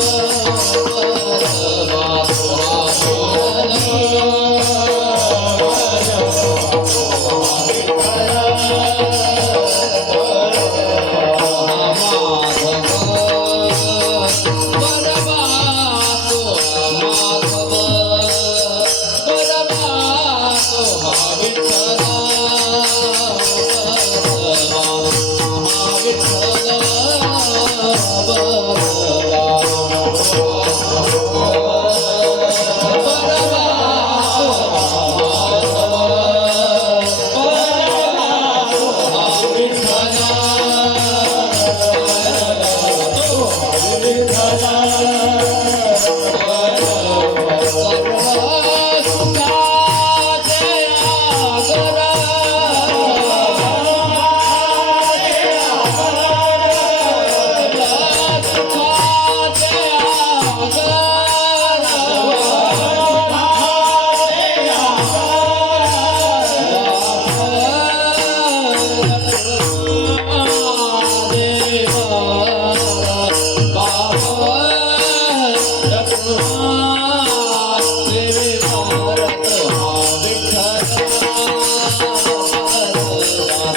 Oh. भला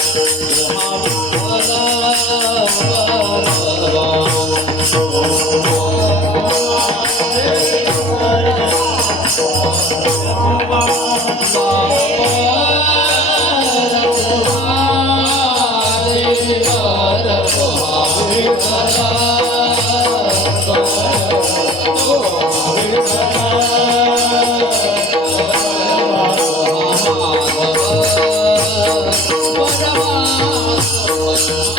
Oh, souls.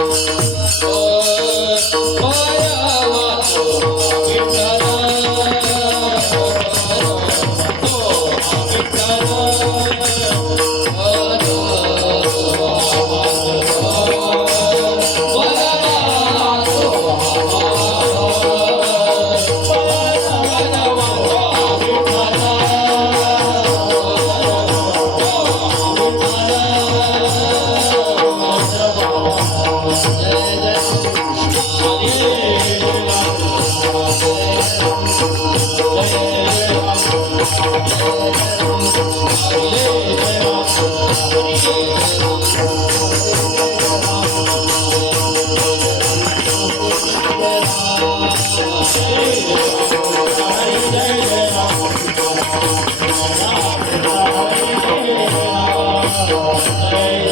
Hey.